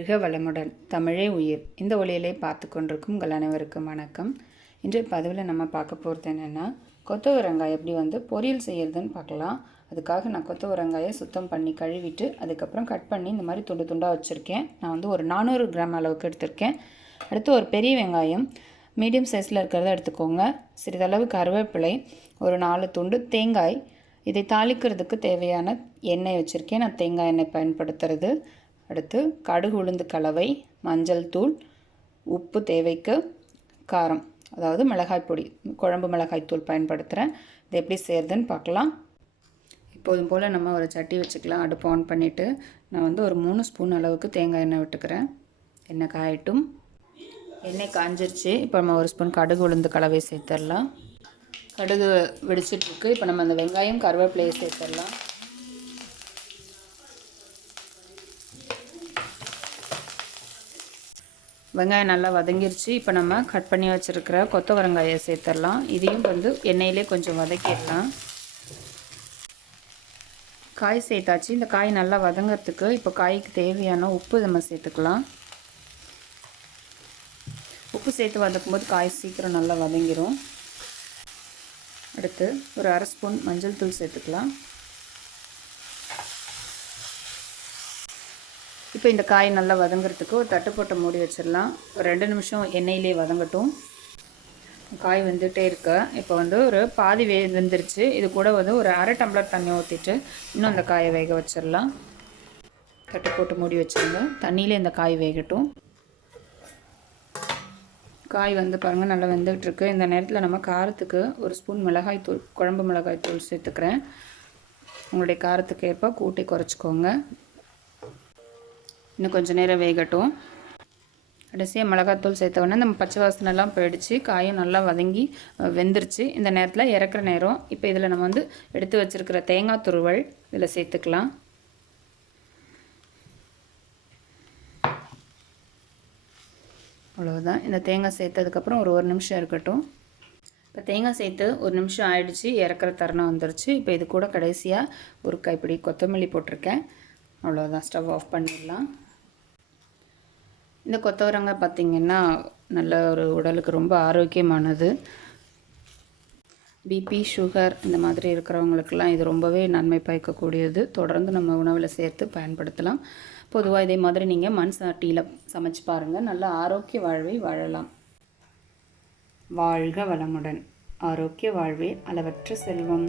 வாழ்க வளமுடன். தமிழே உயிர். இந்த ஒளியிலே பார்த்து கொண்டிருக்கும் உங்கள் அனைவருக்கும் வணக்கம். இன்றைய பதிவில் நம்ம பார்க்க போகிறது என்னென்னா, கொத்தவரங்காய் எப்படி பொரியல் செய்கிறதுன்னு பார்க்கலாம். அதுக்காக நான் கொத்தவரங்காயை சுத்தம் பண்ணி கழுவிட்டு அதுக்கப்புறம் கட் பண்ணி இந்த மாதிரி துண்டு துண்டாக வச்சுருக்கேன். நான் ஒரு 400 கிராம் அளவுக்கு எடுத்திருக்கேன். அடுத்து ஒரு பெரிய வெங்காயம் மீடியம் சைஸில் இருக்கிறத எடுத்துக்கோங்க. சிறிதளவு கருவேப்பிலை, ஒரு 4 துண்டு தேங்காய். இதை தாளிக்கிறதுக்கு தேவையான எண்ணெய் வச்சுருக்கேன். நான் தேங்காய் எண்ணெய் பயன்படுத்துறது. அடுத்து கடுகு உளுந்து கலவை, மஞ்சள் தூள், உப்பு தேவைக்கு, காரம் அதாவது மிளகாய் பொடி, குழம்பு மிளகாய் தூள் பயன்படுத்துகிறேன். இது எப்படி செய்கிறதுன்னு பார்க்கலாம். இப்போதும் போல் நம்ம ஒரு சட்டி வச்சுக்கலாம். அடுப்பு ஆன் பண்ணிவிட்டு நான் ஒரு 3 ஸ்பூன் அளவுக்கு தேங்காய் எண்ணெய் விட்டுக்கிறேன். எண்ணெய் காயட்டும். எண்ணெய் காஞ்சிருச்சு. இப்போ நம்ம ஒரு ஸ்பூன் கடுகு உளுந்து கலவை சேர்த்துடலாம். கடுகு வெடிச்சிட்ருக்கு. இப்போ நம்ம அந்த வெங்காயம் கருவேப்பிலையை சேர்த்துடலாம். வெங்காயம் நல்லா வதங்கிருச்சு. இப்போ நம்ம கட் பண்ணி வச்சுருக்கிற கொத்தவரங்காயை சேர்த்துடலாம். இதையும் எண்ணெயிலே கொஞ்சம் வதக்கிடலாம். காய் சேர்த்தாச்சு. இந்த காய் நல்லா வதங்கிறதுக்கு இப்போ காய்க்கு தேவையான உப்பு நம்ம சேர்த்துக்கலாம். உப்பு சேர்த்து வதக்கும்போது காய் சீக்கிரம் நல்லா வதங்கிடும். அடுத்து ஒரு 1/2 ஸ்பூன் மஞ்சள் தூள் சேர்த்துக்கலாம். இப்போ இந்த காய் நல்லா வதங்கிறதுக்கு ஒரு தட்டு போட்டு மூடி வச்சிடலாம். ஒரு 2 நிமிஷம் எண்ணெயிலே வதங்கட்டும். காய் வெந்துகிட்டே இருக்கு. இப்போ ஒரு பாதி வெந்துருச்சு. இது கூட ஒரு 1/2 டம்ளர் தண்ணி ஊற்றிட்டு இன்னும் அந்த காயை வேக வச்சிடலாம். தட்டு போட்டு மூடி வச்சுருங்க. தண்ணியிலே இந்த காய் வேகட்டும். காய் பாருங்கள் நல்லா வெந்துகிட்டு இருக்கு. இந்த நேரத்தில் நம்ம காரத்துக்கு ஒரு ஸ்பூன் மிளகாய் தூள், குழம்பு மிளகாய் தூள் சேர்த்துக்கிறேன். உங்களுடைய காரத்துக்கு ஏற்ப கூட்டி குறைச்சிக்கோங்க. இன்னும் கொஞ்சம் நேரம் வேகட்டும். கடைசியாக மிளகாத்தூள் சேர்த்தவொடனே நம்ம பச்சை வாசனைலாம் போயிடுச்சு. காயும் நல்லா வதங்கி வெந்துருச்சு. இந்த நேரத்தில் இறக்குற நேரம். இப்போ இதில் நம்ம எடுத்து வச்சுருக்கிற தேங்காய் துருவல் இதில் சேர்த்துக்கலாம். அவ்வளோதான். இந்த தேங்காய் சேர்த்ததுக்கப்புறம் ஒரு நிமிஷம் இருக்கட்டும். இப்போ தேங்காய் சேர்த்து 1 நிமிஷம் ஆயிடுச்சு. இறக்குற தருணம் வந்துருச்சு. இப்போ இது கூட கடைசியாக ஒரு கைப்பிடி கொத்தமல்லி போட்டிருக்கேன். அவ்வளோதான். ஸ்டவ் ஆஃப் பண்ணிடலாம். இந்த கொத்தவரங்காய் பார்த்திங்கன்னா நல்ல ஒரு உடலுக்கு ரொம்ப ஆரோக்கியமானது. பிபி, சுகர் இந்த மாதிரி இருக்கிறவங்களுக்கெல்லாம் இது ரொம்பவே நன்மை பயக்கக்கூடியது. தொடர்ந்து நம்ம உணவில் சேர்த்து பயன்படுத்தலாம். பொதுவாக இதே மாதிரி நீங்கள் மண் சட்டியில் சமைச்சு பாருங்கள். நல்ல ஆரோக்கிய வாழ்வை வாழலாம். வாழ்க வளமுடன். ஆரோக்கிய வாழ்வே அளவற்ற செல்வம்.